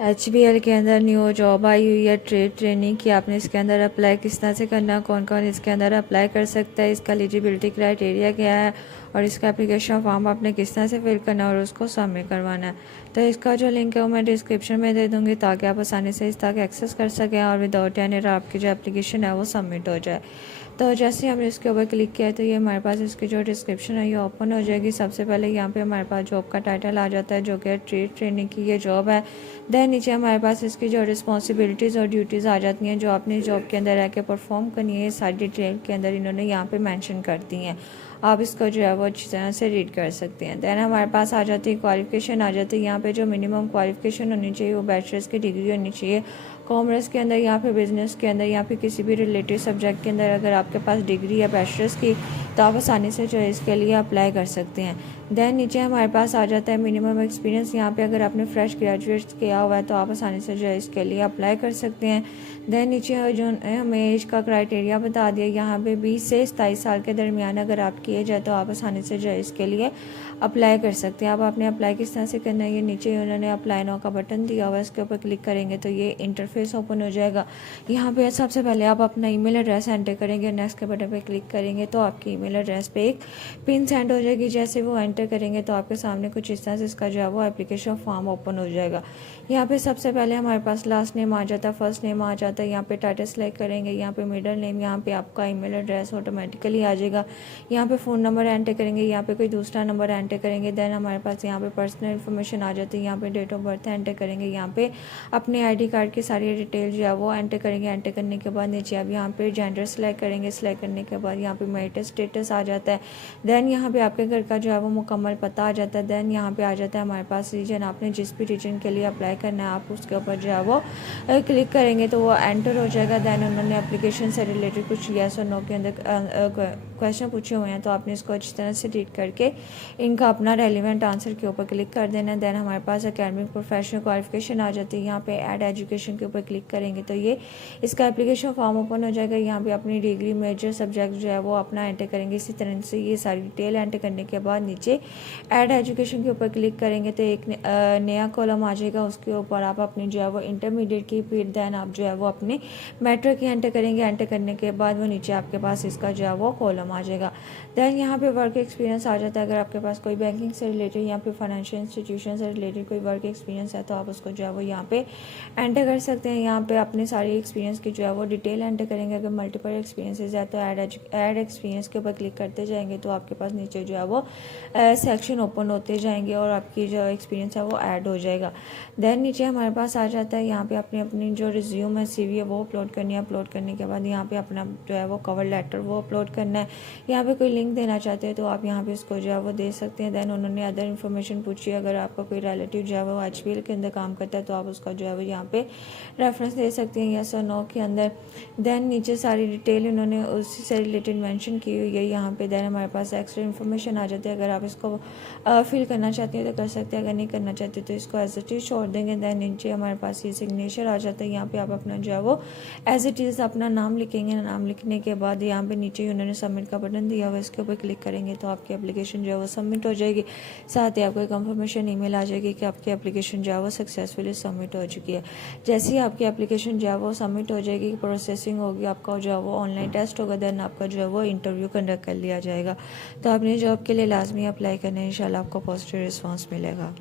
HBL के अंदर new job आई हुई है ट्रेड ट्रेनिंग की। आपने इसके अंदर अप्लाई किस तरह से करना है, कौन कौन इसके अंदर अप्लाई कर सकता है, इसका एलिजिबिलिटी क्राइटेरिया क्या है और इसका एप्लीकेशन फॉर्म आपने किस तरह से फिल करना है और उसको सबमिट करवाना है। तो इसका जो लिंक है वो मैं डिस्क्रिप्शन में दे दूँगी ताकि आप आसानी से इस तक एक्सेस कर सकें और विदाउट एनी एरर आपकी जो एप्लीकेशन है वो सबमिट हो जाए। तो जैसे हमने इसके ऊपर क्लिक किया तो ये हमारे पास इसकी जो डिस्क्रिप्शन है ये ओपन हो जाएगी। सबसे पहले यहाँ पे हमारे पास जॉब का टाइटल आ जाता है जो कि ट्रेड ट्रेनिंग की ये जॉब है। देन नीचे हमारे पास इसकी जो रिस्पॉन्सिबिलिटीज़ और ड्यूटीज़ आ जाती हैं जो आपने जॉब के अंदर रह के परफॉर्म करनी है, ये सारी डिटेल के अंदर इन्होंने यहाँ पे मेंशन कर दी हैं। आप इसको जो है वो अच्छी तरह से रीड कर सकते हैं। देन हमारे पास आ जाती है क्वालिफिकेशन आ जाती है। यहाँ पे जो मिनिमम क्वालिफिकेशन होनी चाहिए वो बैचलर्स की डिग्री होनी चाहिए। कॉमर्स के अंदर या फिर बिजनेस के अंदर या फिर किसी भी रिलेटेड सब्जेक्ट के अंदर अगर आपके पास डिग्री है बैचलर्स की तो आप आसानी से जो है इसके लिए अप्लाई कर सकते हैं। देन नीचे हमारे पास आ जाता है मिनिमम एक्सपीरियंस। यहाँ पे अगर आपने फ्रेश ग्रेजुएट किया हुआ है तो आप आसानी से जो है इसके लिए अप्लाई कर सकते हैं। देन नीचे जो हमें एज का क्राइटेरिया बता दिया, यहाँ पे 20 से 27 साल के दरमियान अगर आपकी एज है तो आप आसानी से जो है इसके लिए अप्लाई कर सकते हैं। अब आपने अप्लाई किस तरह से करना है, ये नीचे उन्होंने अप्लाई नाउ का बटन दिया हुआ है, इसके ऊपर क्लिक करेंगे तो ये इंटरफेस ओपन हो जाएगा। यहाँ पे सबसे पहले आप अपना ईमेल एड्रेस एंटर करेंगे, नेक्स्ट के बटन पे क्लिक करेंगे तो आपकी ईमेल एड्रेस पे एक पिन सेंड हो जाएगी। जैसे वो एंटर करेंगे तो आपके सामने कुछ इस तरह से इसका जो है वो एप्लीकेशन फॉर्म ओपन हो जाएगा। यहाँ पे सबसे पहले हमारे पास लास्ट नेम आ जाता है, फर्स्ट नेम आ जाता है, यहाँ पे टाइटल सेलेक्ट करेंगे, यहाँ पे मिडिल नेम, यहाँ पे आपका ईमेल एड्रेस ऑटोमेटिकली आ जाएगा। यहाँ पे फ़ोन नंबर एंटर करेंगे, यहाँ पे कोई दूसरा नंबर एंटर करेंगे। देन हमारे पास यहाँ पे पर्सनल इन्फॉर्मेशन आ जाती है, यहाँ पे डेट ऑफ बर्थ एंटर करेंगे, यहाँ पे अपने आईडी कार्ड की सारी डिटेल जो है वो एंटर करेंगे। एंटर करने के बाद नीचे अब यहाँ पे जेंडर सेलेक्ट करेंगे, सेलेक्ट करने के बाद यहाँ पे मैरिटल स्टेटस आ जाता है। देन यहाँ पे आपके घर का जो है वो मुकम्मल पता आ जाता है। देन यहाँ पे आ जाता है हमारे पास रीजन, आपने जिस भी रीजन के लिए अप्लाई करना है आप उसके ऊपर जो है वो क्लिक करेंगे तो वो एंटर हो जाएगा। देन उन्होंने एप्लीकेशन से रिलेटेड कुछ येस और नो के अंदर क्वेश्चन पूछे हुए हैं तो आपने इसको अच्छी तरह से रीड करके इनका अपना रेलिवेंट आंसर के ऊपर क्लिक कर देना है। देन हमारे पास एकेडमिक प्रोफेशनल क्वालिफिकेशन आ जाती है, यहाँ पे ऐड एजुकेशन के ऊपर क्लिक करेंगे तो ये इसका एप्लीकेशन फॉर्म ओपन हो जाएगा। यहाँ पे अपनी डिग्री मेजर सब्जेक्ट जो है वो अपना एंटर करेंगे। इसी तरह से ये सारी डिटेल एंटर करने के बाद नीचे ऐड एजुकेशन के ऊपर क्लिक करेंगे तो एक नया कॉलम आ जाएगा, उसके ऊपर आप अपनी जो है वो इंटरमीडिएट की, फिर देन आप जो है वो अपनी मैट्रिक की एंटर करेंगे। एंटर करने के बाद वो नीचे आपके पास इसका जो है वो कॉलम आ जाएगा। देन यहाँ पे वर्क एक्सपीरियंस आ जाता है। अगर आपके पास कोई बैंकिंग से रिलेटेड या फिर फाइनेंशियल इंस्टीट्यूशन से रिलेटेड कोई वर्क एक्सपीरियंस है तो आप उसको जो है वो यहाँ पे एंटर कर सकते हैं। यहाँ पे अपने सारी एक्सपीरियंस की जो है वो डिटेल एंटर करेंगे। अगर मल्टीपल एक्सपीरियंसेस है तो ऐड एक्सपीरियंस के ऊपर क्लिक करते जाएंगे तो आपके पास नीचे जो है वो सेक्शन ओपन होते जाएंगे और आपकी जो एक्सपीरियंस है वो ऐड हो जाएगा। देन नीचे हमारे पास आ जाता है यहाँ पे अपनी जो रिज्यूम है, CV है वो अपलोड करनी है। अपलोड करने के बाद यहाँ पे अपना जो है वो कवर लेटर वो अपलोड करना है। यहाँ पे कोई लिंक देना चाहते हैं तो आप यहाँ पे इसको जो है वो दे सकते हैं। देन उन्होंने अदर इन्फॉर्मेशन पूछी, अगर आपका कोई रिलेटिव जो है वो HBL के अंदर काम करता है तो आप उसका जो है वो यहाँ पे रेफरेंस दे सकते हैं यस और नो के अंदर। देन नीचे सारी डिटेल उन्होंने उसी से रिलेटेड मेंशन की हुई है यहाँ पे। देन हमारे पास एक्स्ट्रा इन्फॉर्मेशन आ जाती है, अगर आप इसको फिल करना चाहते हैं तो कर सकते हैं, अगर नहीं करना चाहते तो इसको एज इट इज़ छोड़ देंगे। देन नीचे हमारे पास ये सिग्नेचर आ जाता है, यहाँ पे आप अपना जो है वो एज इट इज़ अपना नाम लिखेंगे। नाम लिखने के बाद यहाँ पे नीचे उन्होंने सबमिट का बटन दिया हुआ है, इसके ऊपर क्लिक करेंगे तो आपकी एप्लीकेशन जो है वो सबमिट हो जाएगी। साथ ही आपको कंफर्मेशन ईमेल आ जाएगी कि आपकी एप्लीकेशन जो है वो सक्सेसफुली सबमिट हो चुकी है। जैसे ही आपकी एप्लीकेशन जो है वो सबमिट हो जाएगी, प्रोसेसिंग होगी, आपका जो है वो ऑनलाइन टेस्ट होगा, देन आपका जो है वो इंटरव्यू कंडक्ट कर लिया जाएगा। तो आपने जॉब के लिए लाजमी अप्लाई करना है, इंशाल्लाह आपको पॉजिटिव रिस्पॉन्स मिलेगा।